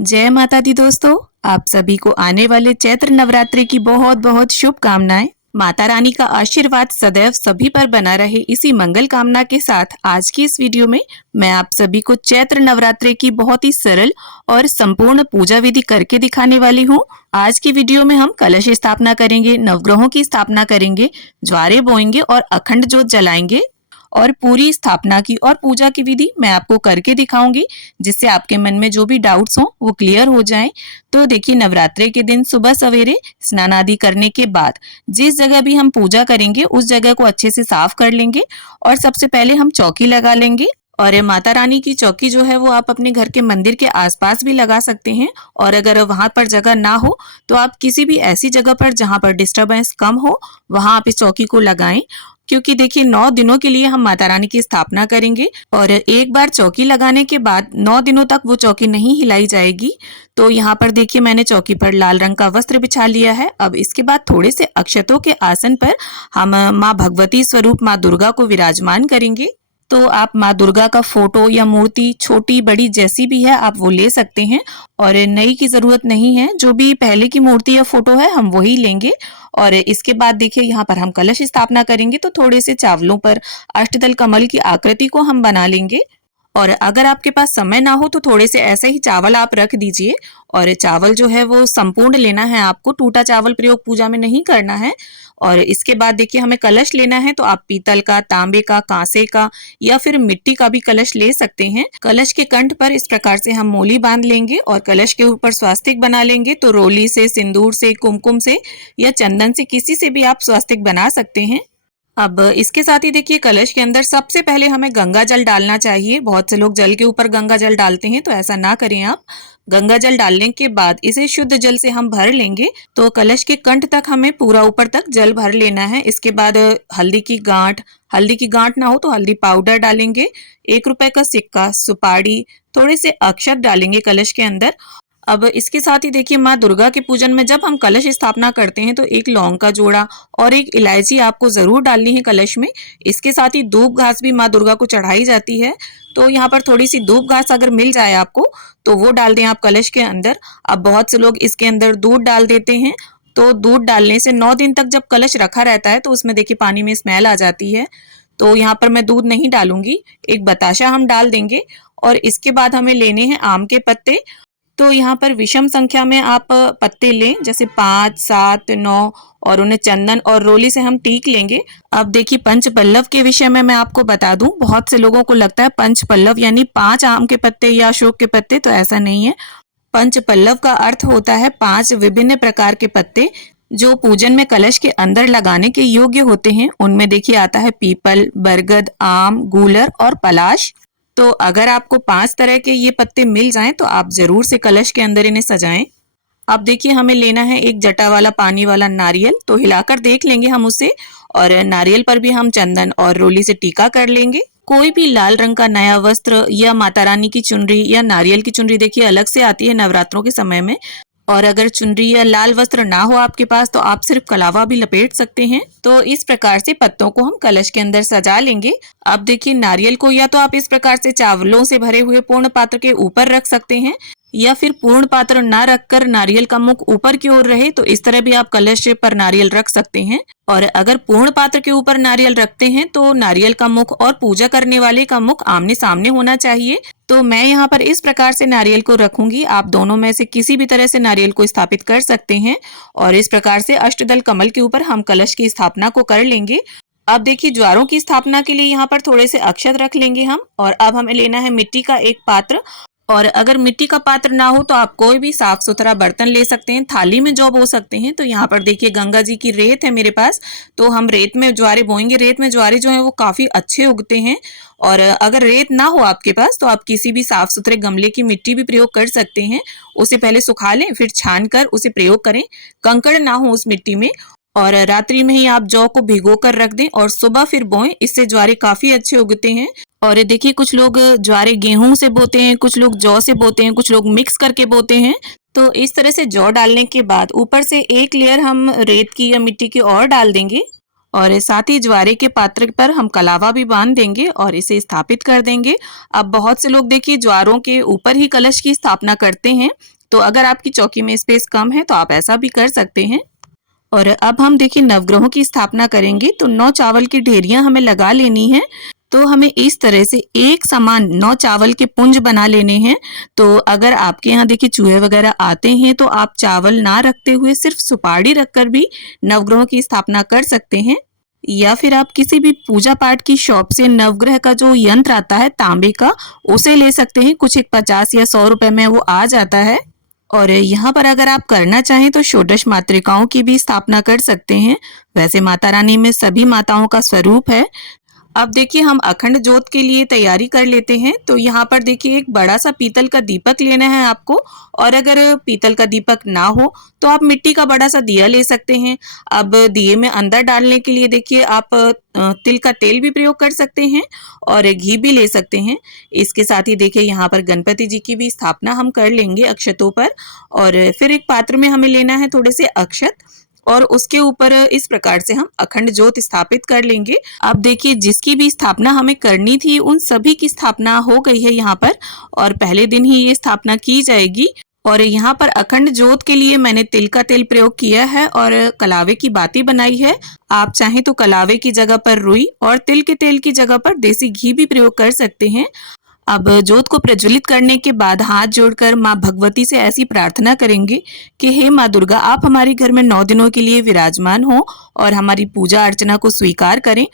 जय माता दी दोस्तों। आप सभी को आने वाले चैत्र नवरात्रि की बहुत बहुत शुभकामनाएं। माता रानी का आशीर्वाद सदैव सभी पर बना रहे, इसी मंगल कामना के साथ आज की इस वीडियो में मैं आप सभी को चैत्र नवरात्रि की बहुत ही सरल और संपूर्ण पूजा विधि करके दिखाने वाली हूँ। आज की वीडियो में हम कलश स्थापना करेंगे, नवग्रहों की स्थापना करेंगे, ज्वारे बोएंगे और अखंड ज्योत जलाएंगे और पूरी स्थापना की और पूजा की विधि मैं आपको करके दिखाऊंगी, जिससे आपके मन में जो भी डाउट्स हो वो क्लियर हो जाएं। तो देखिए, नवरात्रि के दिन सुबह सवेरे स्नान आदि करने के बाद जिस जगह भी हम पूजा करेंगे उस जगह को अच्छे से साफ कर लेंगे और सबसे पहले हम चौकी लगा लेंगे। और माता रानी की चौकी जो है वो आप अपने घर के मंदिर के आसपास भी लगा सकते हैं, और अगर वहां पर जगह ना हो तो आप किसी भी ऐसी जगह पर जहां पर डिस्टरबेंस कम हो वहां आप इस चौकी को लगाएं। क्योंकि देखिए, 9 दिनों के लिए हम माता रानी की स्थापना करेंगे और एक बार चौकी लगाने के बाद 9 दिनों तक वो चौकी नहीं हिलाई जाएगी। तो यहाँ पर देखिए, मैंने चौकी पर लाल रंग का वस्त्र बिछा लिया है। अब इसके बाद थोड़े से अक्षतों के आसन पर हम माँ भगवती स्वरूप माँ दुर्गा को विराजमान करेंगे। तो आप माँ दुर्गा का फोटो या मूर्ति छोटी बड़ी जैसी भी है आप वो ले सकते हैं, और नई की जरूरत नहीं है। जो भी पहले की मूर्ति या फोटो है हम वही लेंगे। और इसके बाद देखिए, यहाँ पर हम कलश स्थापना करेंगे तो थोड़े से चावलों पर अष्टदल कमल की आकृति को हम बना लेंगे। और अगर आपके पास समय ना हो तो थोड़े से ऐसे ही चावल आप रख दीजिए। और चावल जो है वो संपूर्ण लेना है आपको, टूटा चावल प्रयोग पूजा में नहीं करना है। और इसके बाद देखिए, हमें कलश लेना है तो आप पीतल का, तांबे का, कांसे का या फिर मिट्टी का भी कलश ले सकते हैं। कलश के कंठ पर इस प्रकार से हम मोली बांध लेंगे और कलश के ऊपर स्वास्तिक बना लेंगे। तो रोली से, सिंदूर से, कुमकुम से या चंदन से, किसी से भी आप स्वास्तिक बना सकते हैं। अब इसके साथ ही देखिए, कलश के अंदर सबसे पहले हमें गंगा जल डालना चाहिए। बहुत से लोग जल के ऊपर गंगा जल डालते हैं, तो ऐसा ना करें आप। गंगा जल डालने के बाद इसे शुद्ध जल से हम भर लेंगे। तो कलश के कंठ तक हमें पूरा ऊपर तक जल भर लेना है। इसके बाद हल्दी की गांठ ना हो तो हल्दी पाउडर डालेंगे, 1 रुपए का सिक्का, सुपारी, थोड़े से अक्षत डालेंगे कलश के अंदर। अब इसके साथ ही देखिए, माँ दुर्गा के पूजन में जब हम कलश स्थापना करते हैं तो एक लौंग का जोड़ा और एक इलायची आपको जरूर डालनी है कलश में। इसके साथ ही दूब घास भी माँ दुर्गा को चढ़ाई जाती है। तो यहाँ पर थोड़ी सी दूब घास अगर मिल जाए आपको तो वो डाल दें आप कलश के अंदर। अब बहुत से लोग इसके अंदर दूध डाल देते हैं। तो दूध डालने से 9 दिन तक जब कलश रखा रहता है तो उसमें देखिए पानी में स्मेल आ जाती है। तो यहाँ पर मैं दूध नहीं डालूंगी, एक बताशा हम डाल देंगे। और इसके बाद हमें लेने हैं आम के पत्ते। तो यहाँ पर विषम संख्या में आप पत्ते लें, जैसे 5, 7, 9, और उन्हें चंदन और रोली से हम टीक लेंगे। अब देखिए, पंच पल्लव के विषय में मैं आपको बता दूं, बहुत से लोगों को लगता है पंच पल्लव यानी 5 आम के पत्ते या अशोक के पत्ते, तो ऐसा नहीं है। पंच पल्लव का अर्थ होता है 5 विभिन्न प्रकार के पत्ते जो पूजन में कलश के अंदर लगाने के योग्य होते हैं। उनमें देखिए आता है पीपल, बरगद, आम, गूलर और पलाश। तो अगर आपको 5 तरह के ये पत्ते मिल जाएं तो आप जरूर से कलश के अंदर इन्हें सजाएं। अब देखिए, हमें लेना है एक जटा वाला पानी वाला नारियल। तो हिलाकर देख लेंगे हम उसे, और नारियल पर भी हम चंदन और रोली से टीका कर लेंगे। कोई भी लाल रंग का नया वस्त्र या माता रानी की चुनरी या नारियल की चुनरी देखिए अलग से आती है नवरात्रों के समय में। और अगर चुनरी या लाल वस्त्र ना हो आपके पास तो आप सिर्फ कलावा भी लपेट सकते हैं। तो इस प्रकार से पत्तों को हम कलश के अंदर सजा लेंगे। अब देखिए, नारियल को या तो आप इस प्रकार से चावलों से भरे हुए पूर्ण पात्र के ऊपर रख सकते हैं, या फिर पूर्ण पात्र ना रखकर नारियल का मुख ऊपर की ओर रहे तो इस तरह भी आप कलश पर नारियल रख सकते हैं। और अगर पूर्ण पात्र के ऊपर नारियल रखते हैं तो नारियल का मुख और पूजा करने वाले का मुख आमने सामने होना चाहिए। तो मैं यहाँ पर इस प्रकार से नारियल को रखूंगी। आप दोनों में से किसी भी तरह से नारियल को स्थापित कर सकते हैं। और इस प्रकार से अष्टदल कमल के ऊपर हम कलश की स्थापना को कर लेंगे। अब देखिए, ज्वारों की स्थापना के लिए यहाँ पर थोड़े से अक्षत रख लेंगे हम। और अब हमें लेना है मिट्टी का एक पात्र। और अगर मिट्टी का पात्र ना हो तो आप कोई भी साफ सुथरा बर्तन ले सकते हैं, थाली में जौ बो सकते हैं। तो यहाँ पर देखिए, गंगा जी की रेत है मेरे पास, तो हम रेत में ज्वारे बोएंगे। रेत में ज्वारे जो है वो काफी अच्छे उगते हैं। और अगर रेत ना हो आपके पास तो आप किसी भी साफ सुथरे गमले की मिट्टी भी प्रयोग कर सकते हैं। उसे पहले सुखा लें, फिर छान कर उसे प्रयोग करें, कंकड़ ना हो उस मिट्टी में। और रात्रि में ही आप जौ को भिगो कर रख दें और सुबह फिर बोएं, इससे ज्वारे काफी अच्छे उगते हैं। और देखिए, कुछ लोग ज्वारे गेहूं से बोते हैं, कुछ लोग जौ से बोते हैं, कुछ लोग मिक्स करके बोते हैं। तो इस तरह से जौ डालने के बाद ऊपर से एक लेयर हम रेत की या मिट्टी की और डाल देंगे। और साथ ही ज्वारे के पात्र पर हम कलावा भी बांध देंगे और इसे स्थापित कर देंगे। अब बहुत से लोग देखिए ज्वारों के ऊपर ही कलश की स्थापना करते हैं, तो अगर आपकी चौकी में स्पेस कम है तो आप ऐसा भी कर सकते हैं। और अब हम देखिए नवग्रहों की स्थापना करेंगे, तो 9 चावल की ढेरियां हमें लगा लेनी है। तो हमें इस तरह से एक समान 9 चावल के पुंज बना लेने हैं। तो अगर आपके यहाँ देखिए चूहे वगैरह आते हैं तो आप चावल ना रखते हुए सिर्फ सुपारी रखकर भी नवग्रहों की स्थापना कर सकते हैं, या फिर आप किसी भी पूजा पाठ की शॉप से नवग्रह का जो यंत्र आता है तांबे का, उसे ले सकते हैं। कुछ एक 50 या 100 रुपए में वो आ जाता है। और यहाँ पर अगर आप करना चाहें तो षोडश मातृकाओं की भी स्थापना कर सकते हैं। वैसे माता रानी में सभी माताओं का स्वरूप है। अब देखिए हम अखंड ज्योत के लिए तैयारी कर लेते हैं। तो यहाँ पर देखिए एक बड़ा सा पीतल का दीपक लेना है आपको, और अगर पीतल का दीपक ना हो तो आप मिट्टी का बड़ा सा दिया ले सकते हैं। अब दिए में अंदर डालने के लिए देखिए आप तिल का तेल भी प्रयोग कर सकते हैं और घी भी ले सकते हैं। इसके साथ ही देखिए यहाँ पर गणपति जी की भी स्थापना हम कर लेंगे अक्षतों पर। और फिर एक पात्र में हमें लेना है थोड़े से अक्षत, और उसके ऊपर इस प्रकार से हम अखंड ज्योत स्थापित कर लेंगे। अब देखिए जिसकी भी स्थापना हमें करनी थी उन सभी की स्थापना हो गई है यहाँ पर, और पहले दिन ही ये स्थापना की जाएगी। और यहाँ पर अखंड ज्योत के लिए मैंने तिल का तेल प्रयोग किया है और कलावे की बाती बनाई है। आप चाहें तो कलावे की जगह पर रुई और तिल के तेल की जगह पर देसी घी भी प्रयोग कर सकते हैं। अब ज्योत को प्रज्वलित करने के बाद हाथ जोड़कर माँ भगवती से ऐसी प्रार्थना करेंगे कि हे माँ दुर्गा, आप हमारे घर में 9 दिनों के लिए विराजमान हो और हमारी पूजा अर्चना को स्वीकार करें।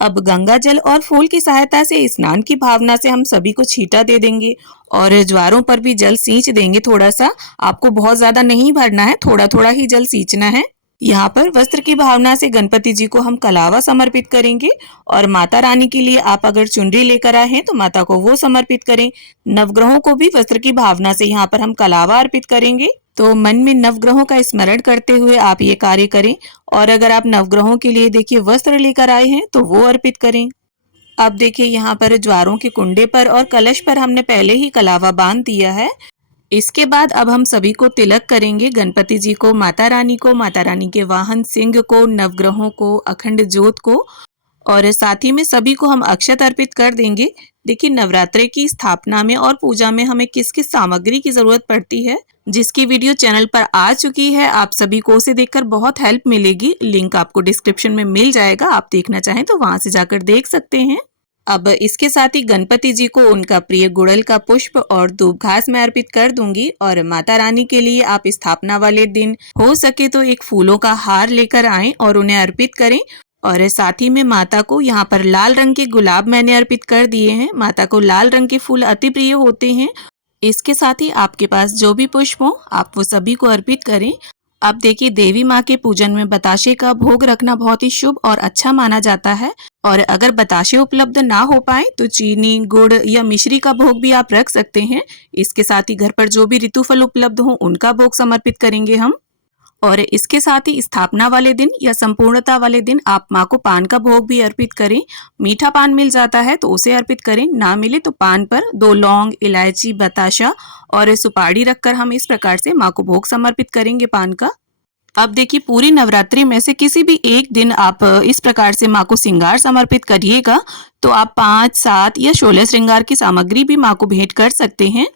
अब गंगा जल और फूल की सहायता से स्नान की भावना से हम सभी को छींटा दे देंगे और ज्वारों पर भी जल सींच देंगे। थोड़ा सा, आपको बहुत ज्यादा नहीं भरना है, थोड़ा थोड़ा ही जल सींचना है। यहाँ पर वस्त्र की भावना से गणपति जी को हम कलावा समर्पित करेंगे, और माता रानी के लिए आप अगर चुनरी लेकर आए हैं तो माता को वो समर्पित करें। नवग्रहों को भी वस्त्र की भावना से यहाँ पर हम कलावा अर्पित करेंगे। तो मन में नवग्रहों का स्मरण करते हुए आप ये कार्य करें। और अगर आप नवग्रहों के लिए देखिए वस्त्र लेकर आए हैं तो वो अर्पित करें। अब देखिए यहाँ पर ज्वारों के कुंडे पर और कलश पर हमने पहले ही कलावा बांध दिया है। इसके बाद अब हम सभी को तिलक करेंगे, गणपति जी को, माता रानी के वाहन सिंह को, नवग्रहों को, अखंड ज्योत को, और साथ ही में सभी को हम अक्षत अर्पित कर देंगे। देखिए नवरात्रि की स्थापना में और पूजा में हमें किस किस सामग्री की जरूरत पड़ती है, जिसकी वीडियो चैनल पर आ चुकी है। आप सभी को उसे देखकर बहुत हेल्प मिलेगी। लिंक आपको डिस्क्रिप्शन में मिल जाएगा, आप देखना चाहें तो वहां से जाकर देख सकते हैं। अब इसके साथ ही गणपति जी को उनका प्रिय गुड़हल का पुष्प और धूप घास में अर्पित कर दूंगी। और माता रानी के लिए आप स्थापना वाले दिन हो सके तो एक फूलों का हार लेकर आएं और उन्हें अर्पित करें। और साथ ही में माता को यहाँ पर लाल रंग के गुलाब मैंने अर्पित कर दिए हैं। माता को लाल रंग के फूल अति प्रिय होते हैं। इसके साथ ही आपके पास जो भी पुष्प हो आप वो सभी को अर्पित करें। अब देखिए देवी माँ के पूजन में बताशे का भोग रखना बहुत ही शुभ और अच्छा माना जाता है। और अगर बताशे उपलब्ध ना हो पाए तो चीनी, गुड़ या मिश्री का भोग भी आप रख सकते हैं। इसके साथ ही घर पर जो भी ऋतुफल उपलब्ध हो उनका भोग समर्पित करेंगे हम। और इसके साथ ही स्थापना वाले दिन या संपूर्णता वाले दिन आप माँ को पान का भोग भी अर्पित करें। मीठा पान मिल जाता है तो उसे अर्पित करें, ना मिले तो पान पर 2 लौंग, इलायची, बताशा और सुपारी रखकर हम इस प्रकार से माँ को भोग समर्पित करेंगे पान का। अब देखिए पूरी नवरात्रि में से किसी भी एक दिन आप इस प्रकार से माँ को श्रृंगार समर्पित करिएगा तो आप 5, 7 या 16 श्रृंगार की सामग्री भी माँ को भेंट कर सकते हैं।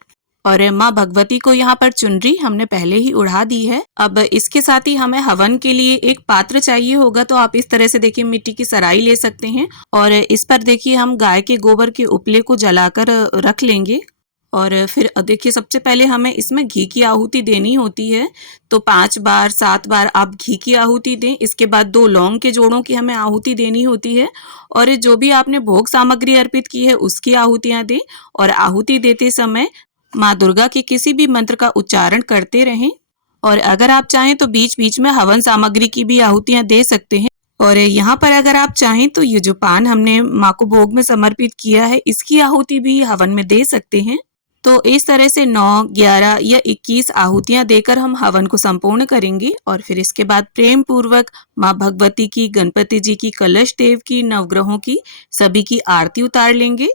और माँ भगवती को यहाँ पर चुनरी हमने पहले ही उड़ा दी है। अब इसके साथ ही हमें हवन के लिए एक पात्र चाहिए होगा, तो आप इस तरह से देखिए मिट्टी की सराई ले सकते हैं और इस पर देखिए हम गाय के गोबर के उपले को जलाकर रख लेंगे। और फिर देखिए सबसे पहले हमें इसमें घी की आहुति देनी होती है, तो 5 बार 7 बार आप घी की आहुति दें। इसके बाद 2 लौंग के जोड़ों की हमें आहुति देनी होती है, और जो भी आपने भोग सामग्री अर्पित की है उसकी आहुतियाँ दें। और आहुति देते समय माँ दुर्गा के किसी भी मंत्र का उच्चारण करते रहें। और अगर आप चाहें तो बीच बीच में हवन सामग्री की भी आहुतियाँ दे सकते हैं। और यहाँ पर अगर आप चाहें तो ये जो पान हमने माँ को भोग में समर्पित किया है इसकी आहुति भी हवन में दे सकते हैं। तो इस तरह से 9, 11 या 21 आहुतियाँ देकर हम हवन को संपूर्ण करेंगे। और फिर इसके बाद प्रेम पूर्वक माँ भगवती की, गणपति जी की, कलश देव की, नवग्रहों की, सभी की आरती उतार लेंगे।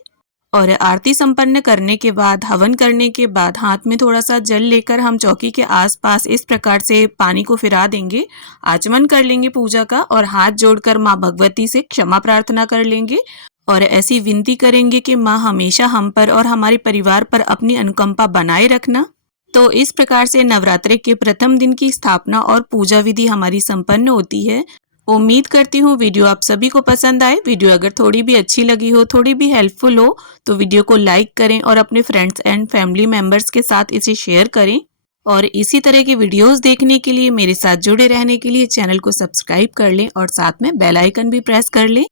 और आरती संपन्न करने के बाद, हवन करने के बाद हाथ में थोड़ा सा जल लेकर हम चौकी के आसपास इस प्रकार से पानी को फिरा देंगे, आचमन कर लेंगे पूजा का और हाथ जोड़कर माँ भगवती से क्षमा प्रार्थना कर लेंगे और ऐसी विनती करेंगे कि माँ हमेशा हम पर और हमारे परिवार पर अपनी अनुकंपा बनाए रखना। तो इस प्रकार से नवरात्रि के प्रथम दिन की स्थापना और पूजा विधि हमारी संपन्न होती है। उम्मीद करती हूँ वीडियो आप सभी को पसंद आए। वीडियो अगर थोड़ी भी अच्छी लगी हो, थोड़ी भी हेल्पफुल हो तो वीडियो को लाइक करें और अपने फ्रेंड्स एंड फैमिली मेंबर्स के साथ इसे शेयर करें। और इसी तरह के वीडियोस देखने के लिए, मेरे साथ जुड़े रहने के लिए चैनल को सब्सक्राइब कर लें और साथ में बेल आइकन भी प्रेस कर लें।